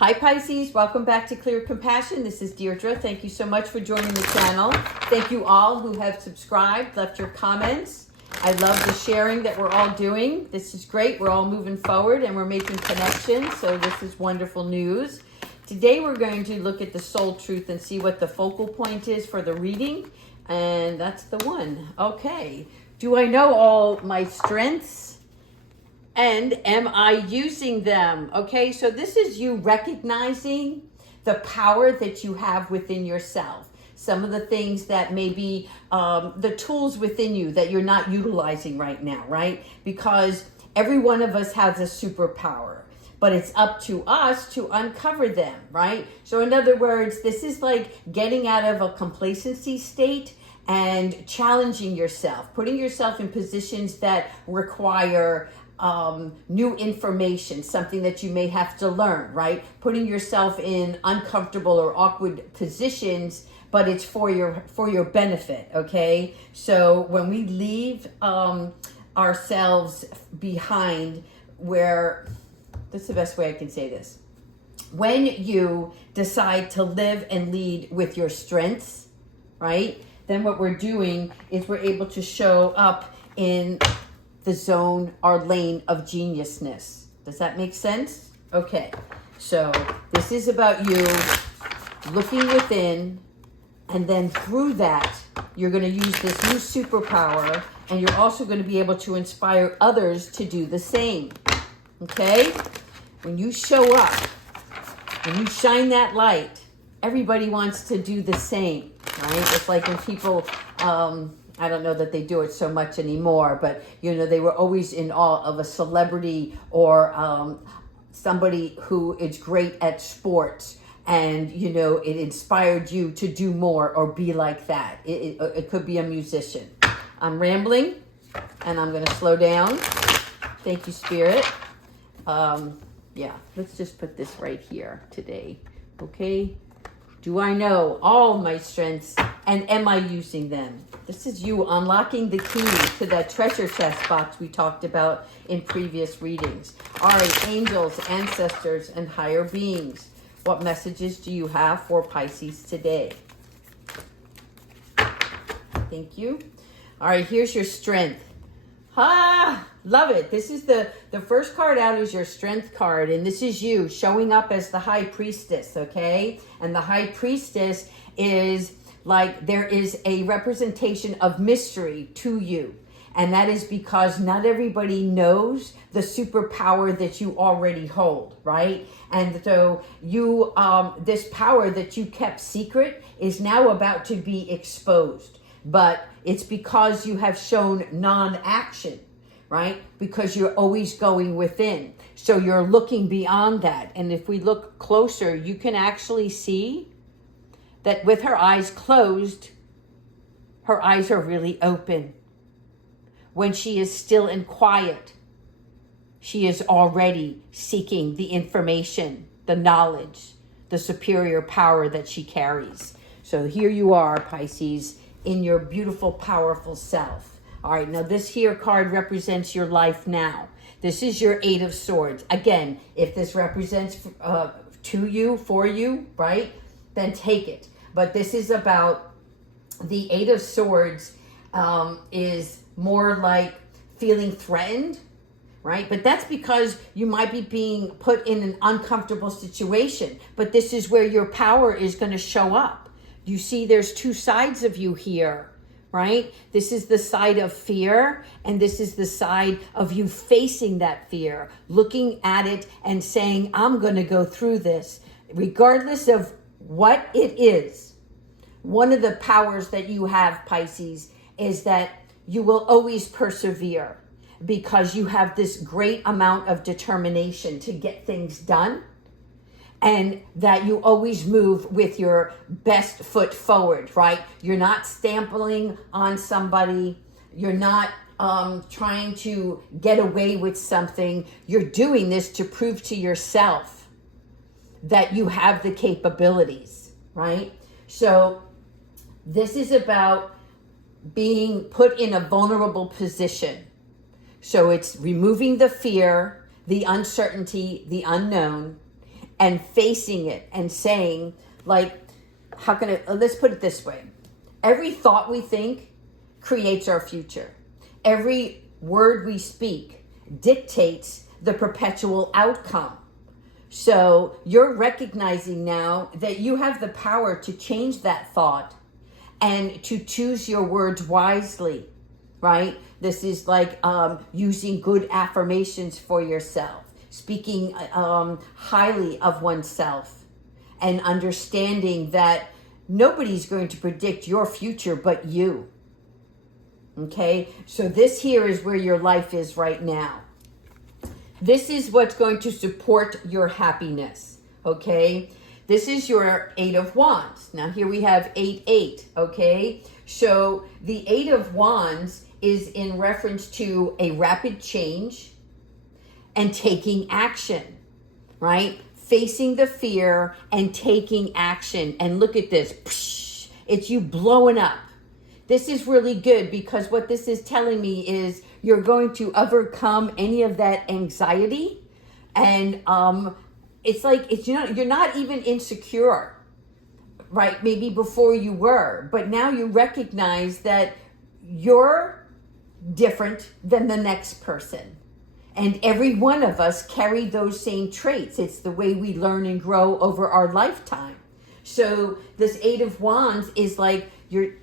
Hi Pisces, welcome back to Clear Compassion. This is Deirdre. Thank you so much for joining the channel. Thank you all who have subscribed, left your comments. I love the sharing that we're all doing. This is great. We're all moving forward and we're making connections. So this is wonderful news. Today we're going to look at the soul truth and see what the focal point is for the reading. And that's the one. Okay. Do I know all my strengths? And am I using them? Okay, so this is you recognizing the power that you have within yourself. Some of the things that may be the tools within you that you're not utilizing right now, right? Because every one of us has a superpower, but it's up to us to uncover them, right? So in other words, this is like getting out of a complacency state and challenging yourself, putting yourself in positions that require new information, something that you may have to learn, right? Putting yourself in uncomfortable or awkward positions, but it's for your benefit, okay? So when we leave ourselves behind, that's the best way I can say this. When you decide to live and lead with your strengths, right? Then what we're doing is we're able to show up in the zone, our lane of geniusness. Does that make sense? Okay, so this is about you looking within, and then through that, you're going to use this new superpower, and you're also going to be able to inspire others to do the same. Okay? When you show up, when you shine that light, everybody wants to do the same, right? It's like when people, I don't know that they do it so much anymore, but they were always in awe of a celebrity or somebody who is great at sports, and it inspired you to do more or be like that. It could be a musician. I'm rambling, and I'm going to slow down. Thank you, Spirit. Yeah, let's just put this right here today. Okay. Do I know all my strengths, and am I using them? This is you unlocking the key to that treasure chest box we talked about in previous readings. All right, angels, ancestors, and higher beings. What messages do you have for Pisces today? Thank you. All right, here's your strength. Love it. This is the first card out is your strength card, and this is you showing up as the high priestess, okay? And the high priestess is like there is a representation of mystery to you. And that is because not everybody knows the superpower that you already hold, right? And so you, this power that you kept secret is now about to be exposed. But it's because you have shown non-action, right? Because you're always going within. So you're looking beyond that. And if we look closer, you can actually see that with her eyes closed, her eyes are really open. When she is still and quiet, she is already seeking the information, the knowledge, the superior power that she carries. So here you are, Pisces, in your beautiful, powerful self. All right, now this here card represents your life now. This is your Eight of Swords. Again, if this represents to you, for you, right, then take it. But this is about the Eight of Swords is more like feeling threatened, right? But that's because you might be being put in an uncomfortable situation. But this is where your power is going to show up. You see there's two sides of you here, right? This is the side of fear, and this is the side of you facing that fear, looking at it and saying, I'm going to go through this. Regardless of what it is, one of the powers that you have, Pisces, is that you will always persevere because you have this great amount of determination to get things done. And that you always move with your best foot forward, right? You're not stamping on somebody. You're not trying to get away with something. You're doing this to prove to yourself that you have the capabilities, right? So this is about being put in a vulnerable position. So it's removing the fear, the uncertainty, the unknown, and facing it and saying, like, let's put it this way. Every thought we think creates our future. Every word we speak dictates the perpetual outcome. So you're recognizing now that you have the power to change that thought and to choose your words wisely, right? This is like using good affirmations for yourself, speaking highly of oneself, and understanding that nobody's going to predict your future but you. Okay, so this here is where your life is right now. This is what's going to support your happiness, okay? This is your 8 of Wands. Now here we have 8, okay? So the 8 of Wands is in reference to a rapid change and taking action, right? Facing the fear and taking action. And look at this. It's you blowing up. This is really good because what this is telling me is you're going to overcome any of that anxiety. And it's like, you're not even insecure, right? Maybe before you were, but now you recognize that you're different than the next person. And every one of us carry those same traits. It's the way we learn and grow over our lifetime. So this 8 of Wands is like you're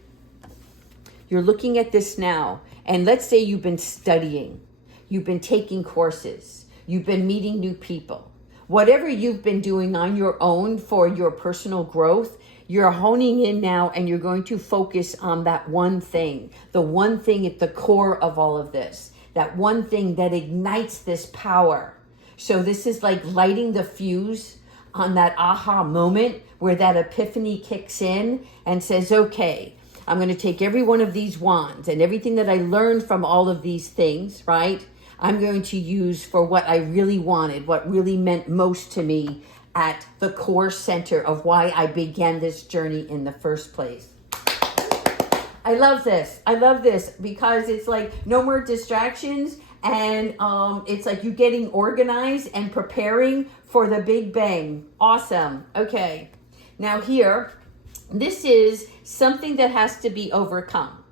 looking at this now. And let's say you've been studying, you've been taking courses, you've been meeting new people. Whatever you've been doing on your own for your personal growth, you're honing in now and you're going to focus on that one thing, the one thing at the core of all of this. That one thing that ignites this power. So this is like lighting the fuse on that aha moment where that epiphany kicks in and says, okay, I'm going to take every one of these wands and everything that I learned from all of these things, right? I'm going to use for what I really wanted, what really meant most to me at the core center of why I began this journey in the first place. I love this. I love this because it's like no more distractions, and it's like you getting organized and preparing for the big bang. Awesome. Okay. Now here, this is something that has to be overcome.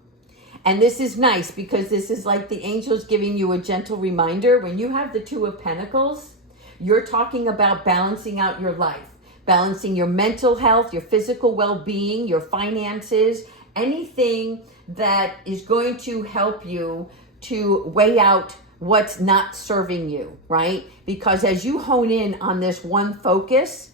And this is nice because this is like the angels giving you a gentle reminder. When you have the 2 of Pentacles, you're talking about balancing out your life, balancing your mental health, your physical well-being, your finances, anything that is going to help you to weigh out what's not serving you, right? Because as you hone in on this one focus,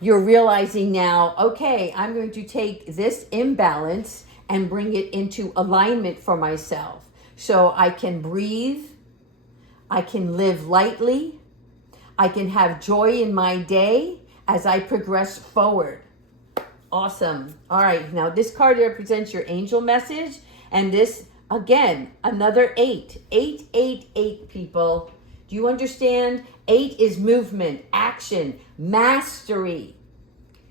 you're realizing now, okay, I'm going to take this imbalance and bring it into alignment for myself. So I can breathe, I can live lightly, I can have joy in my day as I progress forward. Awesome. All right. Now this card represents your angel message. And this, again, another 8. 8, people. Do you understand? 8 is movement, action, mastery.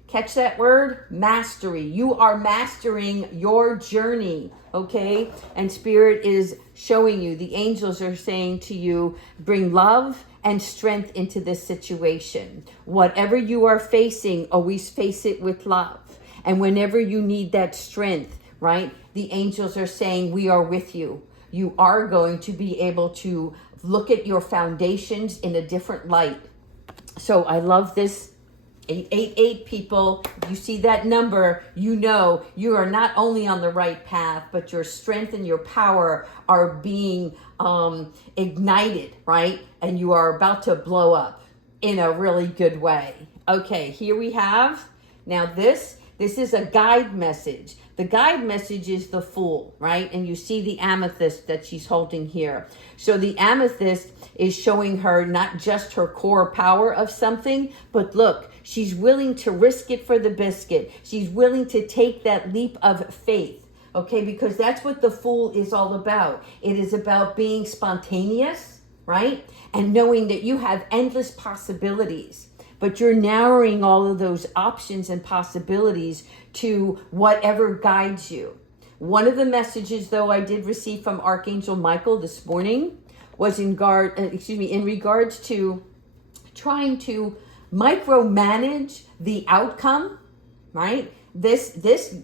Catch that word? Mastery. You are mastering your journey. Okay. And Spirit is showing you, the angels are saying to you, bring love and strength into this situation. Whatever you are facing, always face it with love. And whenever you need that strength, right, the angels are saying, we are with you. You are going to be able to look at your foundations in a different light. So I love this. 888 people, you see that number, you know you are not only on the right path, but your strength and your power are being ignited, right? And you are about to blow up in a really good way. Okay, here we have, now this is a guide message. The guide message is the Fool, right? And you see the amethyst that she's holding here. So the amethyst is showing her not just her core power of something, but look, she's willing to risk it for the biscuit. She's willing to take that leap of faith, okay? Because that's what the Fool is all about. It is about being spontaneous, right? And knowing that you have endless possibilities. But you're narrowing all of those options and possibilities to whatever guides you. One of the messages, though, I did receive from Archangel Michael this morning was in regards to trying to micromanage the outcome, right? This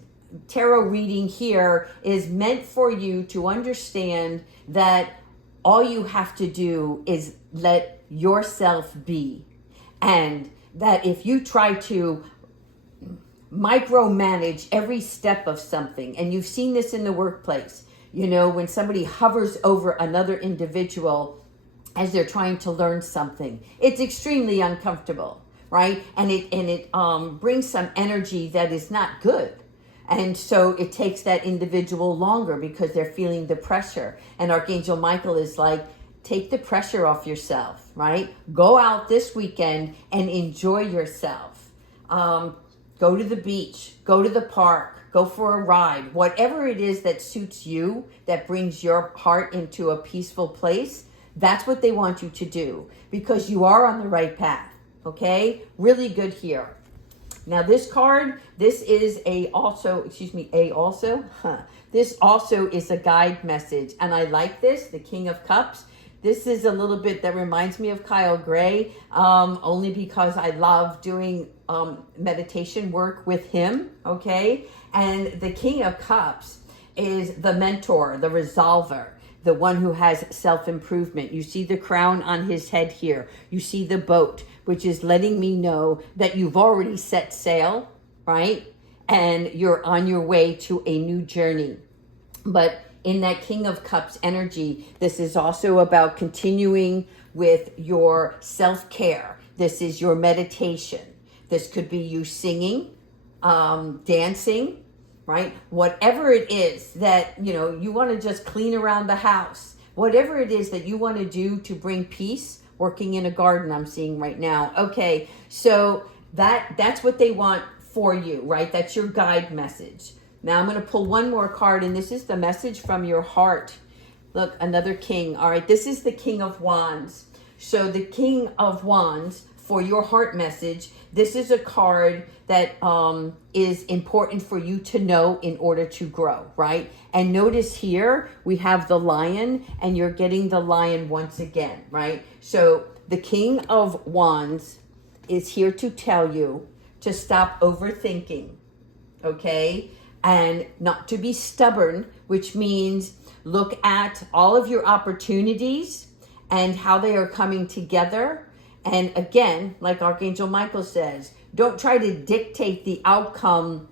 tarot reading here is meant for you to understand that all you have to do is let yourself be. And that if you try to micromanage every step of something, and you've seen this in the workplace, you know, when somebody hovers over another individual as they're trying to learn something, it's extremely uncomfortable, right? And it brings some energy that is not good. And so it takes that individual longer because they're feeling the pressure. And Archangel Michael is like, take the pressure off yourself, right? Go out this weekend and enjoy yourself. Go to the beach, go to the park, go for a ride, whatever it is that suits you, that brings your heart into a peaceful place. That's what they want you to do because you are on the right path. Okay, really good here. Now this card, this is This also is a guide message. And I like this, the King of Cups. This is a little bit that reminds me of Kyle Gray, only because I love doing meditation work with him, okay? And the King of Cups is the mentor, the resolver, the one who has self-improvement. You see the crown on his head here. You see the boat, which is letting me know that you've already set sail, right? And you're on your way to a new journey. But in that King of Cups energy, this is also about continuing with your self-care. This is your meditation. This could be you singing, dancing, right? Whatever it is that, you know, you want to just clean around the house. Whatever it is that you want to do to bring peace, working in a garden I'm seeing right now. Okay, so that's what they want for you, right? That's your guide message. Now I'm going to pull one more card, and this is the message from your heart. Look, another king. All right, this is the King of Wands. So the King of Wands for your heart message, this is a card that is important for you to know in order to grow, right? And notice here we have the lion, and you're getting the lion once again, right? So the King of Wands is here to tell you to stop overthinking, okay? And not to be stubborn, which means look at all of your opportunities and how they are coming together. And again, like Archangel Michael says, don't try to dictate the outcome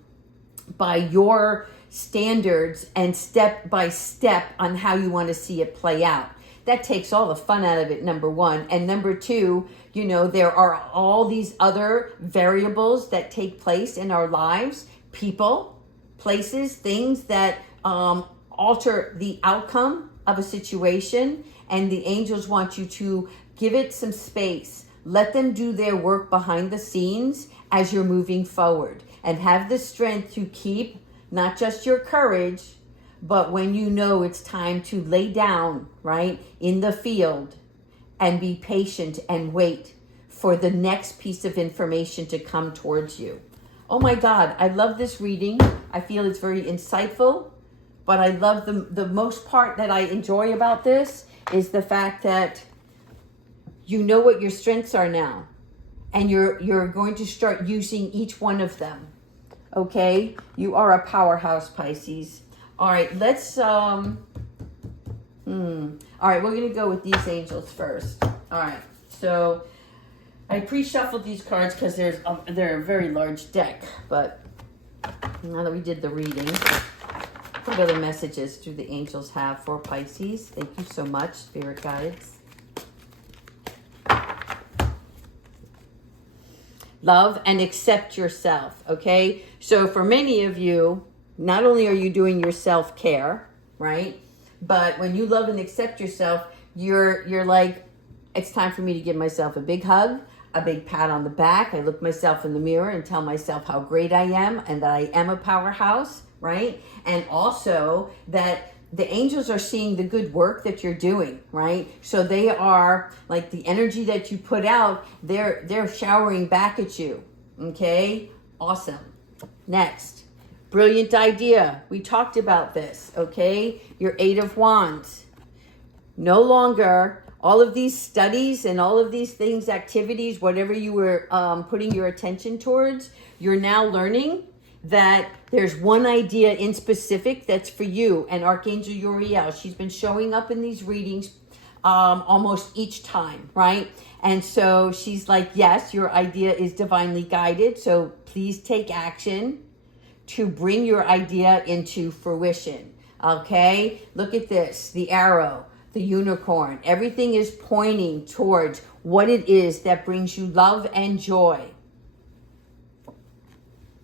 by your standards and step by step on how you want to see it play out. That takes all the fun out of it, number one. And number two, you know, there are all these other variables that take place in our lives, people, places, things that alter the outcome of a situation. And the angels want you to give it some space. Let them do their work behind the scenes as you're moving forward. And have the strength to keep not just your courage, but when you know it's time to lay down, right, in the field and be patient and wait for the next piece of information to come towards you. Oh my God, I love this reading. I feel it's very insightful, but I love the most part that I enjoy about this is the fact that you know what your strengths are now, and you're going to start using each one of them. Okay? You are a powerhouse, Pisces. All right, let's all right, we're going to go with these angels first. All right. So I pre-shuffled these cards because they're a very large deck, but now that we did the reading, what other messages do the angels have for Pisces? Thank you so much, spirit guides. Love and accept yourself, okay? So for many of you, not only are you doing your self-care, right? But when you love and accept yourself, you're like, it's time for me to give myself a big hug, a big pat on the back. I look myself in the mirror and tell myself how great I am and that I am a powerhouse, right? And also that the angels are seeing the good work that you're doing, right? So they are like the energy that you put out, they're showering back at you, okay? Awesome. Next, brilliant idea. We talked about this, okay? Your 8 of Wands. No longer all of these studies and all of these things, activities, whatever you were putting your attention towards, you're now learning that there's one idea in specific that's for you. And Archangel Uriel, she's been showing up in these readings almost each time, right? And so she's like, yes, your idea is divinely guided. So please take action to bring your idea into fruition. Okay, look at this, the arrow, the unicorn. Everything is pointing towards what it is that brings you love and joy.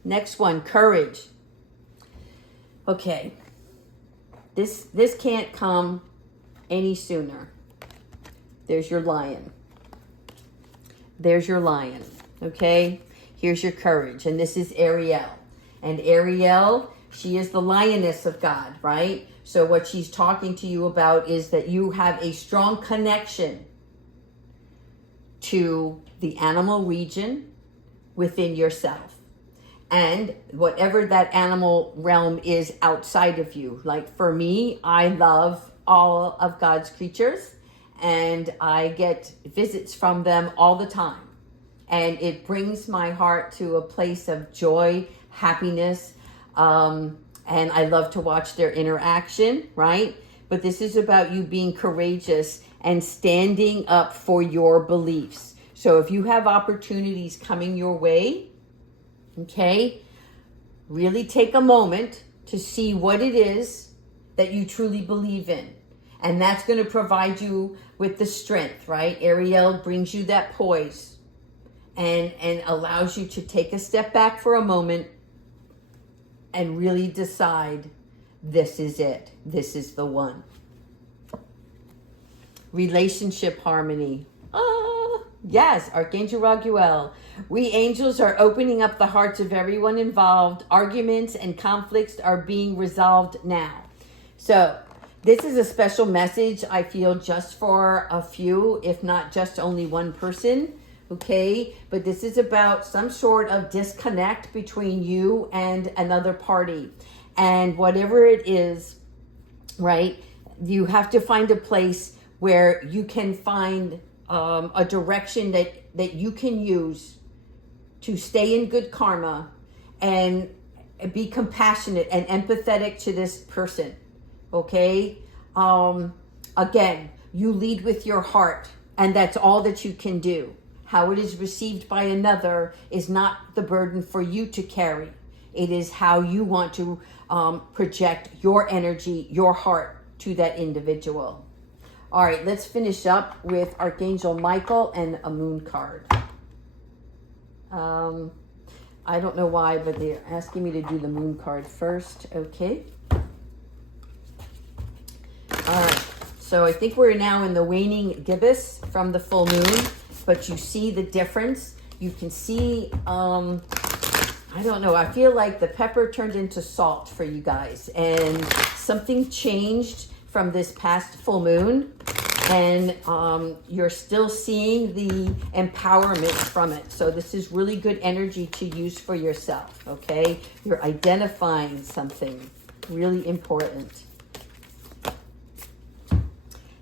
Next one, courage. Okay, this can't come any sooner. There's your lion. There's your lion, okay? Here's your courage, and this is Ariel. And Ariel, she is the lioness of God, right? So what she's talking to you about is that you have a strong connection to the animal region within yourself. And whatever that animal realm is outside of you. Like for me, I love all of God's creatures, and I get visits from them all the time. And it brings my heart to a place of joy, happiness, and I love to watch their interaction, right? But this is about you being courageous and standing up for your beliefs. So if you have opportunities coming your way, okay, really take a moment to see what it is that you truly believe in. And that's going to provide you with the strength, right? Ariel brings you that poise and allows you to take a step back for a moment and really decide, this is it. This is the one. Relationship harmony. Yes, Archangel Raguel. We angels are opening up the hearts of everyone involved. Arguments and conflicts are being resolved now. So this is a special message, I feel, just for a few, if not just only one person. Okay, but this is about some sort of disconnect between you and another party. And whatever it is, right, you have to find a place where you can find a direction that you can use to stay in good karma and be compassionate and empathetic to this person. Okay, again, you lead with your heart, and that's all that you can do. How it is received by another is not the burden for you to carry. It is how you want to project your energy, your heart to that individual. All right, let's finish up with Archangel Michael and a moon card. I don't know why, but they're asking me to do the moon card first. Okay. All right, so I think we're now in the waning gibbous from the full moon. But you see the difference. You can see, I don't know, I feel like the pepper turned into salt for you guys. And something changed from this past full moon. And you're still seeing the empowerment from it. So this is really good energy to use for yourself, okay? You're identifying something really important.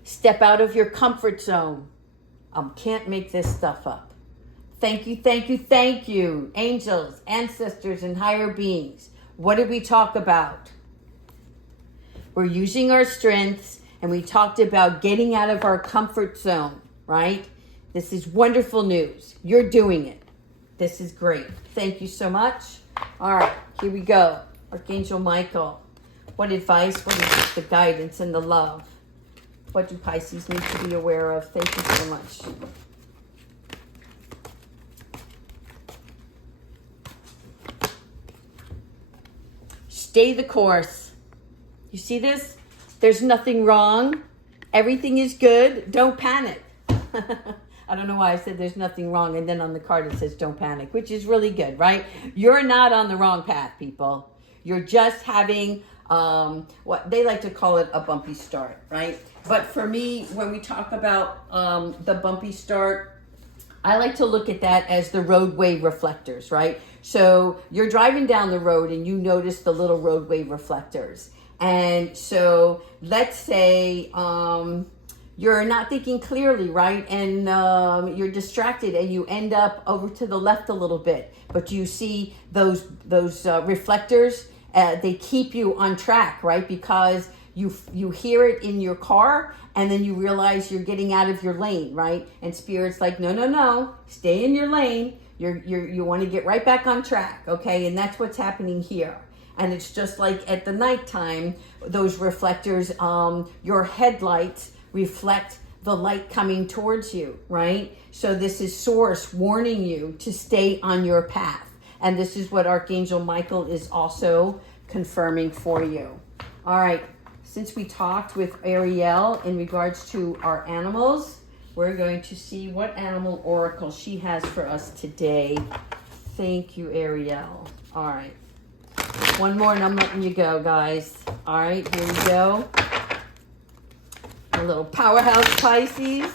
Step out of your comfort zone. Can't make this stuff up. Thank you, thank you, thank you, angels, ancestors, and higher beings. What did we talk about? We're using our strengths, and we talked about getting out of our comfort zone, right? This is wonderful news. You're doing it. This is great. Thank you so much. All right, here we go. Archangel Michael. What advice, what is the guidance and the love? What do Pisces need to be aware of? Thank you so much. Stay the course. You see this? There's nothing wrong. Everything is good. Don't panic. I don't know why I said there's nothing wrong. And then on the card it says don't panic, which is really good, right? You're not on the wrong path, people. You're just having what they like to call it a bumpy start, right? But for me, when we talk about the bumpy start, I like to look at that as the roadway reflectors, right? So you're driving down the road and you notice the little roadway reflectors. And so let's say you're not thinking clearly, right? And you're distracted, and you end up over to the left a little bit. But you see those reflectors, they keep you on track, right? Because you hear it in your car, and then you realize you're getting out of your lane, right? And Spirit's like, no, stay in your lane. You want to get right back on track, okay? And that's what's happening here. And it's just like at the nighttime, those reflectors, your headlights reflect the light coming towards you, right? So this is Source warning you to stay on your path. And this is what Archangel Michael is also confirming for you. All right, since we talked with Ariel in regards to our animals, we're going to see what animal oracle she has for us today. Thank you, Ariel. All right. One more and I'm letting you go, guys. All right, here we go. A little powerhouse Pisces.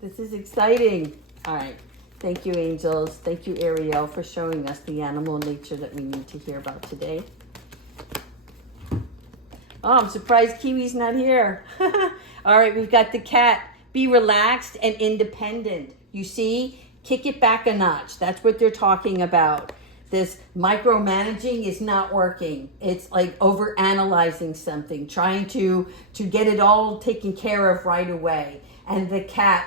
This is exciting. All right. Thank you, angels. Thank you, Ariel, for showing us the animal nature that we need to hear about today. Oh, I'm surprised Kiwi's not here. All right, we've got the cat. Be relaxed and independent. You see, kick it back a notch. That's what they're talking about. This micromanaging is not working. It's like over analyzing something, trying to get it all taken care of right away. And the cat,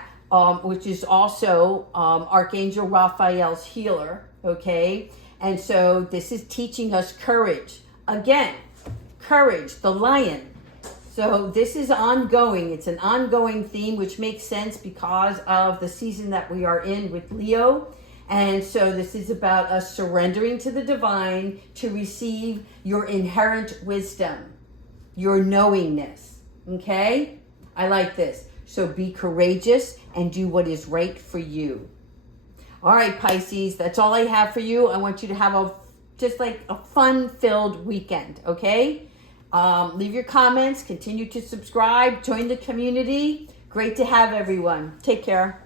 which is also Archangel Raphael's healer, okay? And so this is teaching us courage. Again, courage, the lion. So this is ongoing. It's an ongoing theme, which makes sense because of the season that we are in with Leo. And so this is about us surrendering to the divine to receive your inherent wisdom, your knowingness, okay? I like this. So be courageous and do what is right for you. All right, Pisces, that's all I have for you. I want you to have just like a fun-filled weekend, okay? Leave your comments, continue to subscribe, join the community. Great to have everyone. Take care.